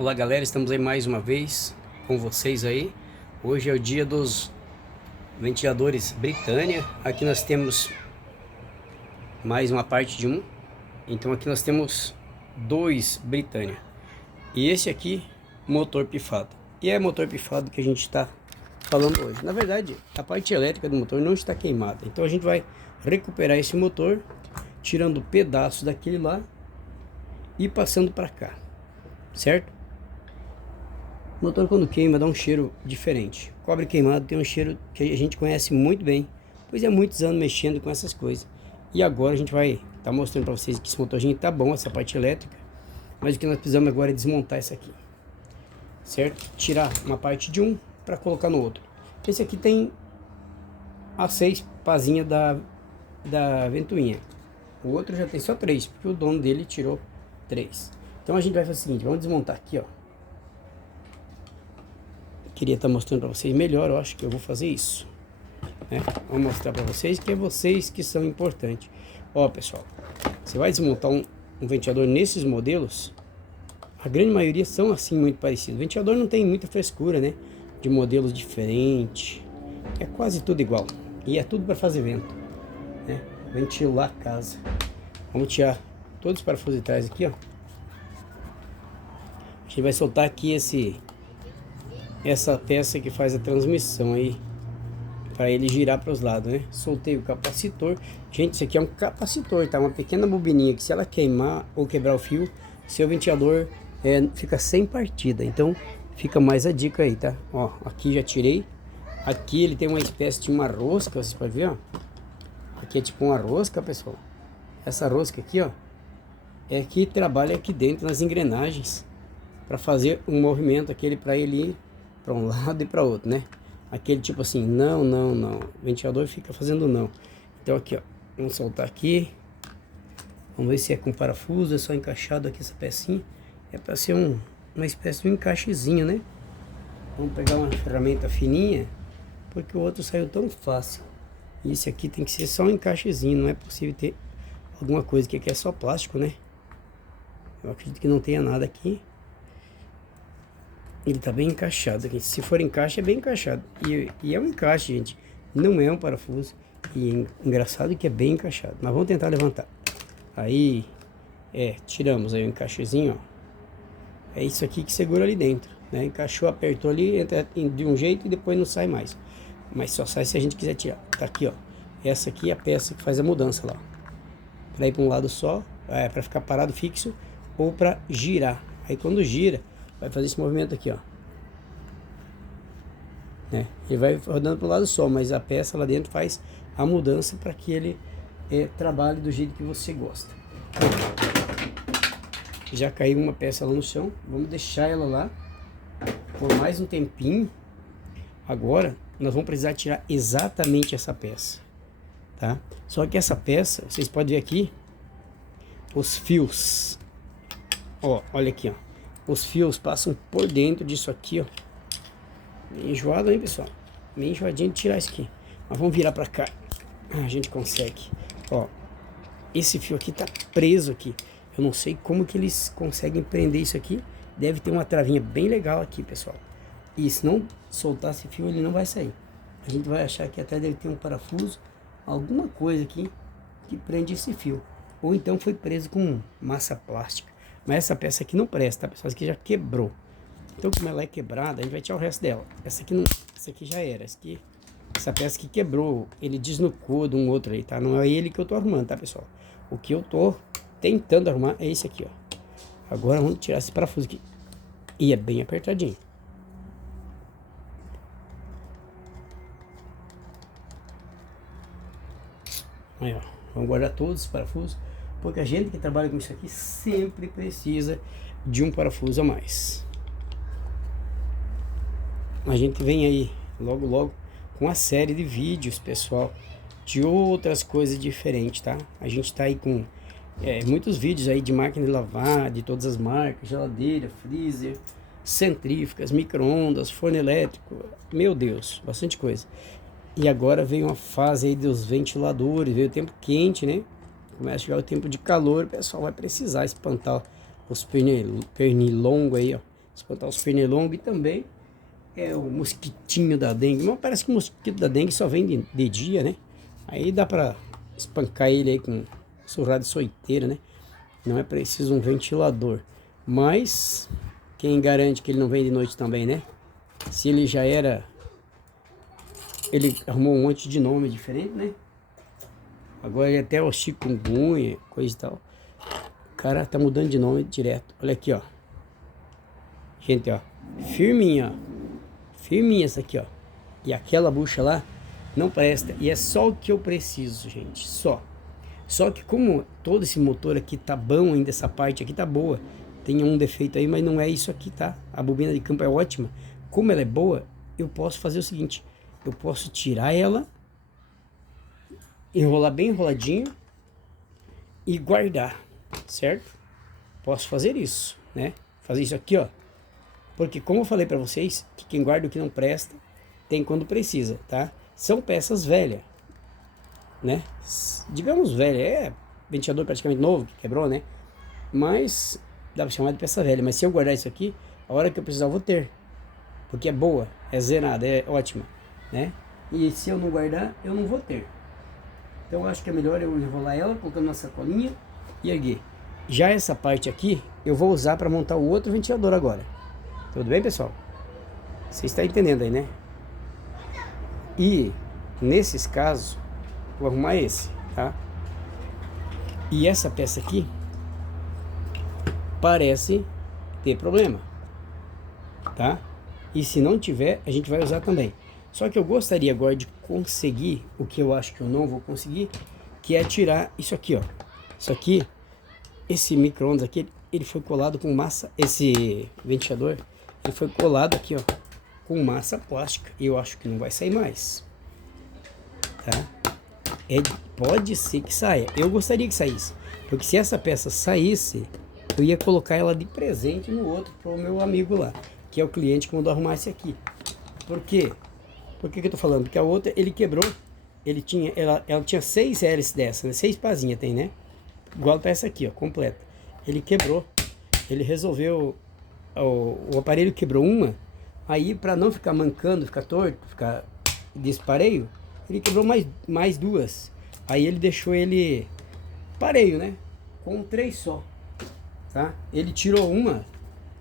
Olá galera, estamos aí mais uma vez com vocês aí. Hoje é o dia dos ventiladores Britânia. Aqui nós temos mais uma parte de um. Então aqui nós temos dois Britânia. E esse aqui, motor pifado. E é motor pifado que a gente está falando hoje. Na verdade, a parte elétrica do motor não está queimada. Então a gente vai recuperar esse motor, tirando pedaços daquele lá e passando para cá, certo? O motor quando queima dá um cheiro diferente. Cobre queimado tem um cheiro que a gente conhece muito bem, pois é muitos anos mexendo com essas coisas. E agora a gente vai estar mostrando para vocês que esse motorzinho tá bom, essa parte elétrica. Mas o que nós precisamos agora é desmontar isso aqui, certo? Tirar uma parte de um para colocar no outro. Esse aqui tem as 6 pazinhas da ventoinha. O outro já tem só 3, porque o dono dele tirou 3. Então a gente vai fazer o seguinte, vamos desmontar aqui, ó. Queria estar mostrando para vocês melhor, eu acho que eu vou fazer isso, né? Vou mostrar para vocês que é vocês que são importantes. Ó pessoal, você vai desmontar um ventilador nesses modelos, a grande maioria são assim muito parecidos. O ventilador não tem muita frescura, né? De modelos diferentes, é quase tudo igual. E é tudo para fazer vento, né? Ventilar a casa. Vamos tirar todos os parafusos de trás aqui, ó. A gente vai soltar aqui essa peça que faz a transmissão aí, para ele girar para os lados, né? Soltei o capacitor. Gente, isso aqui é um capacitor, tá? Uma pequena bobininha que se ela queimar ou quebrar o fio, seu ventilador fica sem partida. Então fica mais a dica aí, tá? Ó, aqui já tirei. Aqui ele tem uma espécie de uma rosca, vocês podem ver, ó. Aqui é tipo uma rosca, pessoal. Essa rosca aqui, ó, é que trabalha aqui dentro nas engrenagens para fazer um movimento aquele para ele ir para um lado e para outro, né? Aquele tipo assim, não, o ventilador fica fazendo não. Então aqui, ó, vamos soltar aqui. Vamos ver se é com parafuso, é só encaixado aqui essa pecinha. É para ser uma espécie de um encaixezinho, né? Vamos pegar uma ferramenta fininha, porque o outro saiu tão fácil. E esse aqui tem que ser só um encaixezinho, não é possível ter alguma coisa que aqui é só plástico, né? Eu acredito que não tenha nada aqui. Ele tá bem encaixado aqui. Se for encaixe, é bem encaixado. E é um encaixe, gente. Não é um parafuso. E é engraçado que é bem encaixado. Mas vamos tentar levantar. Aí, tiramos aí o encaixezinho, ó. É isso aqui que segura ali dentro, né? Encaixou, apertou ali, entra de um jeito e depois não sai mais. Mas só sai se a gente quiser tirar. Tá aqui, ó. Essa aqui é a peça que faz a mudança lá. Para ir para um lado só, para ficar parado fixo, ou para girar. Aí quando gira, vai fazer esse movimento aqui, ó, né? Ele vai rodando para o lado só, mas a peça lá dentro faz a mudança para que ele trabalhe do jeito que você gosta. Já caiu uma peça lá no chão, vamos deixar ela lá por mais um tempinho. Agora nós vamos precisar tirar exatamente essa peça, tá? Só que essa peça, vocês podem ver aqui os fios, ó, olha aqui, ó. Os fios passam por dentro disso aqui, ó. Bem enjoado, hein, pessoal? Bem enjoadinho de tirar isso aqui. Mas vamos virar pra cá. A gente consegue. Ó, esse fio aqui tá preso aqui. Eu não sei como que eles conseguem prender isso aqui. Deve ter uma travinha bem legal aqui, pessoal. E se não soltar esse fio, ele não vai sair. A gente vai achar que até deve ter um parafuso, alguma coisa aqui que prende esse fio. Ou então foi preso com massa plástica. Mas essa peça aqui não presta, tá, pessoal? Essa aqui já quebrou. Então, como ela é quebrada, a gente vai tirar o resto dela. Essa aqui não, essa aqui já era. Essa peça que quebrou, ele desnucou de um outro aí, tá? Não é ele que eu tô arrumando, tá, pessoal? O que eu tô tentando arrumar é esse aqui, ó. Agora vamos tirar esse parafuso aqui. E é bem apertadinho. Aí, ó. Vamos guardar todos os parafusos, porque a gente que trabalha com isso aqui sempre precisa de um parafuso a mais. A gente vem aí logo com uma série de vídeos, pessoal, de outras coisas diferentes, tá? A gente tá aí com muitos vídeos aí de máquina de lavar, de todas as marcas, geladeira, freezer, centrífugas, micro-ondas, forno elétrico, meu Deus, bastante coisa. E agora vem uma fase aí dos ventiladores, veio o tempo quente, né? Começa a chegar o tempo de calor, o pessoal vai precisar espantar os pernilongos aí, ó. espantar os pernilongos e também é o mosquitinho da dengue. Mas parece que o mosquito da dengue só vem de dia, né? Aí dá pra espancar ele aí com surrada de soiteira, né? Não é preciso um ventilador. Mas quem garante que ele não vem de noite também, né? Se ele já era... Ele arrumou um monte de nome diferente, né? Agora ele até o chikungunya, coisa e tal. O cara tá mudando de nome direto. Olha aqui, ó. Gente, ó. Firminha, ó. Firminha essa aqui, ó. E aquela bucha lá não presta. E é só o que eu preciso, gente. Só que como todo esse motor aqui tá bom ainda, essa parte aqui tá boa. Tem um defeito aí, mas não é isso aqui, tá? A bobina de campo é ótima. Como ela é boa, eu posso fazer o seguinte. Eu posso tirar ela, enrolar bem enroladinho e guardar, certo? Posso fazer isso, né? Fazer isso aqui, ó. Porque como eu falei pra vocês, que quem guarda o que não presta, tem quando precisa, tá? São peças velhas, né? Digamos velha, ventilador praticamente novo, que quebrou, né? Mas dá pra chamar de peça velha. Mas se eu guardar isso aqui, a hora que eu precisar eu vou ter. Porque é boa, é zerada, é ótima, né? E se eu não guardar, eu não vou ter. Então eu acho que é melhor eu enrolar ela, colocando na sacolinha e erguer. Já essa parte aqui, eu vou usar para montar o outro ventilador agora. Tudo bem, pessoal? Você está entendendo aí, né? E nesses casos, vou arrumar esse, tá? E essa peça aqui parece ter problema, tá? E se não tiver, a gente vai usar também. Só que eu gostaria agora de conseguir o que eu acho que eu não vou conseguir, que é tirar isso aqui, ó. Isso aqui, esse micro-ondas aqui, ele foi colado com massa, esse ventilador, ele foi colado aqui, ó, com massa plástica. E eu acho que não vai sair mais, tá? Pode ser que saia. Eu gostaria que saísse, porque se essa peça saísse, eu ia colocar ela de presente no outro pro meu amigo lá, que é o cliente que mandou arrumar esse aqui. Por quê? Por que que eu tô falando? Porque a outra ele quebrou. Ela tinha 6 hélices dessa, né? 6 pazinhas tem, né? Igual tá essa aqui, ó, completa. Ele quebrou. Ele resolveu, o aparelho quebrou uma, aí para não ficar mancando, ficar torto, ficar despareio, ele quebrou mais duas. Aí ele deixou ele pareio, né? Com 3 só, tá? Ele tirou uma,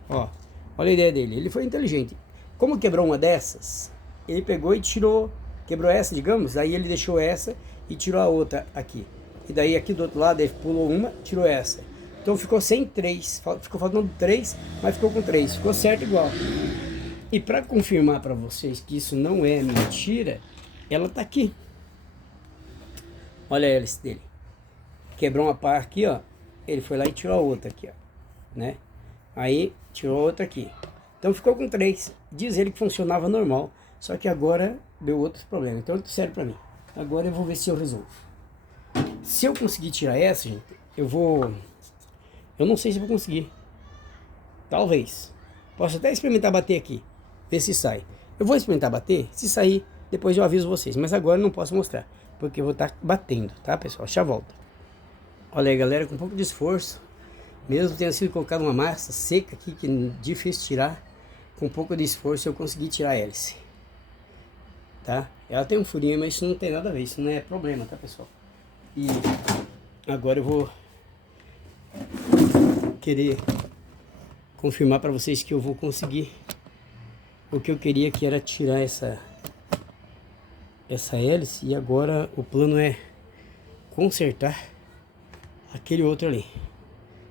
ó, olha a ideia dele. Ele foi inteligente. Como quebrou uma dessas, ele pegou e tirou, quebrou essa, digamos, aí ele deixou essa e tirou a outra aqui. E daí aqui do outro lado ele pulou uma, tirou essa. Então ficou sem 3, ficou faltando 3, mas ficou com 3, ficou certo igual. E para confirmar para vocês que isso não é mentira, ela tá aqui. Olha a hélice dele. Quebrou uma pá aqui, ó. Ele foi lá e tirou a outra aqui, ó, né? Aí tirou a outra aqui. Então ficou com 3. Diz ele que funcionava normal, só que agora deu outros problemas. Então serve para mim. Agora eu vou ver se eu resolvo. Se eu conseguir tirar essa, gente, eu não sei se vou conseguir. Talvez. Posso até experimentar bater aqui, ver se sai. Eu vou experimentar bater, se sair, depois eu aviso vocês. Mas agora eu não posso mostrar, porque eu vou estar batendo, tá, pessoal? Já volto. Olha aí, galera, com um pouco de esforço, mesmo tendo sido colocado uma massa seca aqui, que é difícil tirar, com um pouco de esforço eu consegui tirar a hélice, tá? Ela tem um furinho, mas isso não tem nada a ver, isso não é problema, tá, pessoal? E agora eu vou querer confirmar para vocês que eu vou conseguir o que eu queria, que era tirar essa hélice. E agora o plano é consertar aquele outro ali,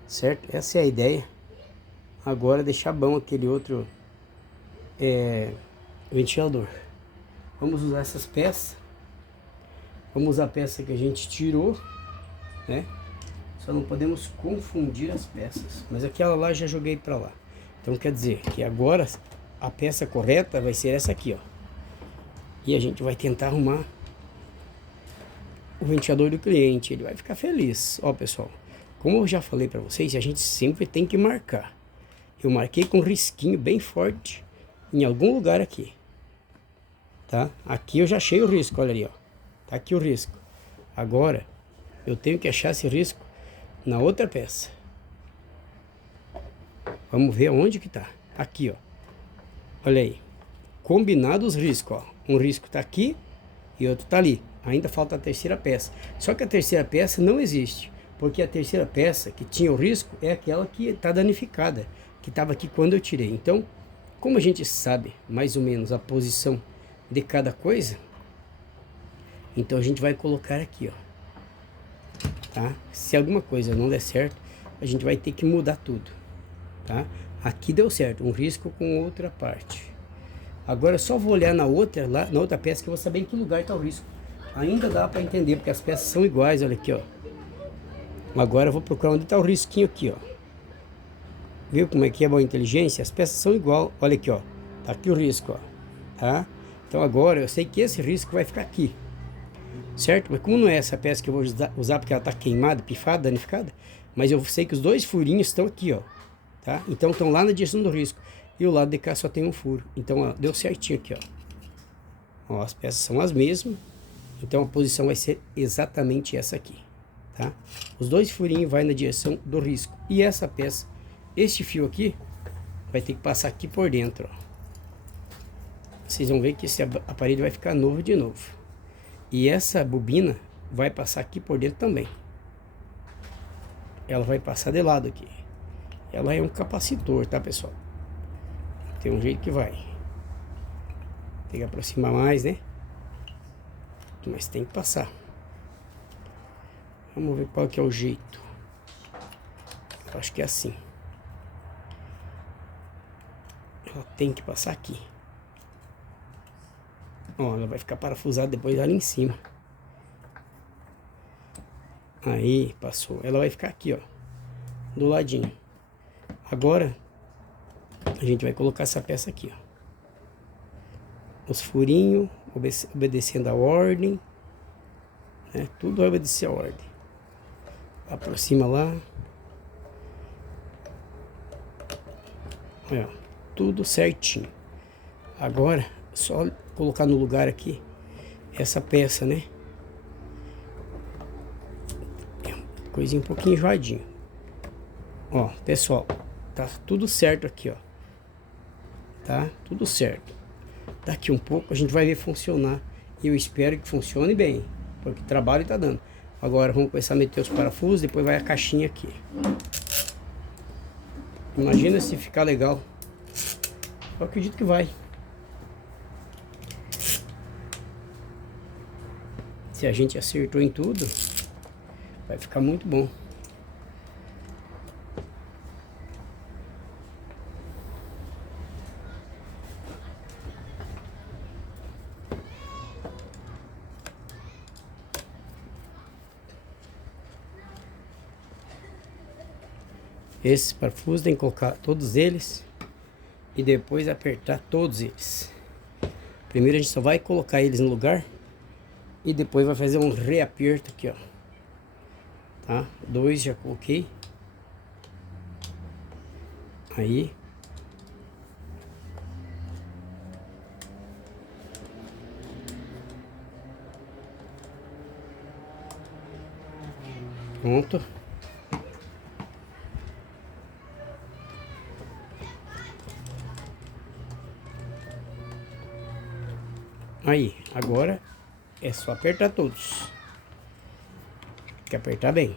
certo? Essa é a ideia. Agora deixar bom aquele outro ventilador. Vamos usar essas peças. Vamos usar a peça que a gente tirou, né? Só não podemos confundir as peças. Mas aquela lá já joguei para lá. Então quer dizer que agora a peça correta vai ser essa aqui, ó. E a gente vai tentar arrumar o ventilador do cliente. Ele vai ficar feliz. Ó, pessoal, como eu já falei para vocês, a gente sempre tem que marcar. Eu marquei com um risquinho bem forte em algum lugar aqui, tá? Aqui eu já achei o risco, olha ali, ó. Tá aqui o risco. Agora eu tenho que achar esse risco na outra peça. Vamos ver aonde que tá. Aqui, ó. Olha aí. Combinados os riscos, ó. Um risco tá aqui e outro tá ali. Ainda falta a terceira peça. Só que a terceira peça não existe. Porque a terceira peça que tinha o risco é aquela que tá danificada. Que estava aqui quando eu tirei. Então, como a gente sabe mais ou menos a posição de cada coisa, então a gente vai colocar aqui, ó. Tá? Se alguma coisa não der certo, a gente vai ter que mudar tudo. Tá? Aqui deu certo, um risco com outra parte. Agora eu só vou olhar na outra, lá, na outra peça, que eu vou saber em que lugar está o risco. Ainda dá para entender, porque as peças são iguais, olha aqui, ó. Agora eu vou procurar onde está o risquinho aqui, ó. Viu como é que é boa inteligência? As peças são igual, olha aqui, ó. Tá aqui o risco, ó. Tá? Então agora eu sei que esse risco vai ficar aqui. Certo? Mas como não é essa peça que eu vou usar porque ela está queimada, pifada, danificada, mas eu sei que os dois furinhos estão aqui, ó. Tá? Então estão lá na direção do risco. E o lado de cá só tem um furo. Então, ó, deu certinho aqui, ó. Ó, as peças são as mesmas. Então a posição vai ser exatamente essa aqui, tá? Os dois furinhos vai na direção do risco. E essa peça, este fio aqui, vai ter que passar aqui por dentro, ó. Vocês vão ver que esse aparelho vai ficar novo de novo. E essa bobina vai passar aqui por dentro também. Ela vai passar de lado aqui. Ela é um capacitor, tá, pessoal? Tem um jeito que vai. Tem que aproximar mais, né? Mas tem que passar. Vamos ver qual que é o jeito. Eu acho que é assim. Ela tem que passar aqui. Ó, ela vai ficar parafusada depois ali em cima. Aí, passou. Ela vai ficar aqui, ó. Do ladinho. Agora, a gente vai colocar essa peça aqui, ó. Os furinhos, obedecendo a ordem. Né? Tudo vai obedecer a ordem. Aproxima lá. Olha, tudo certinho. Agora, só colocar no lugar aqui essa peça, né? Coisinha um pouquinho enjoadinho. Ó, pessoal, tá tudo certo aqui, ó. Tá? Tudo certo. Daqui um pouco a gente vai ver funcionar. E eu espero que funcione bem, porque o trabalho tá dando. Agora vamos começar a meter os parafusos, depois vai a caixinha aqui. Imagina se ficar legal. Eu acredito que vai. Se a gente acertou em tudo, vai ficar muito bom. Esses parafusos tem que colocar todos eles e depois apertar todos eles. Primeiro a gente só vai colocar eles no lugar e depois vai fazer um reaperto aqui, ó. Tá? 2 já coloquei. Aí. Pronto. Aí, agora é só apertar todos. Tem que apertar bem.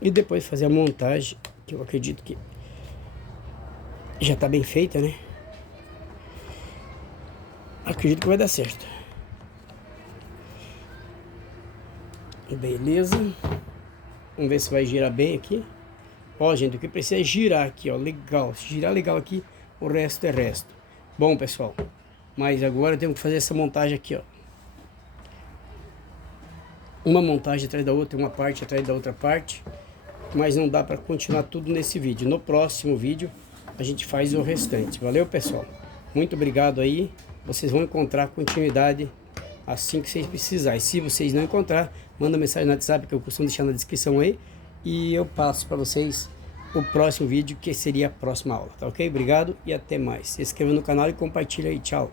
E depois fazer a montagem, que eu acredito que já tá bem feita, né? Acredito que vai dar certo. Beleza. Vamos ver se vai girar bem aqui. Ó, gente, o que precisa é girar aqui, ó. Legal. Se girar legal aqui, o resto é resto. Bom, pessoal, mas agora temos que fazer essa montagem aqui, ó. Uma montagem atrás da outra, uma parte atrás da outra parte. Mas não dá para continuar tudo nesse vídeo. No próximo vídeo a gente faz o restante. Valeu, pessoal? Muito obrigado aí. Vocês vão encontrar continuidade assim que vocês precisarem. Se vocês não encontrar, manda mensagem no WhatsApp que eu costumo deixar na descrição aí. E eu passo para vocês o próximo vídeo, que seria a próxima aula, tá ok? Obrigado e até mais. Se inscreva no canal e compartilha aí. Tchau!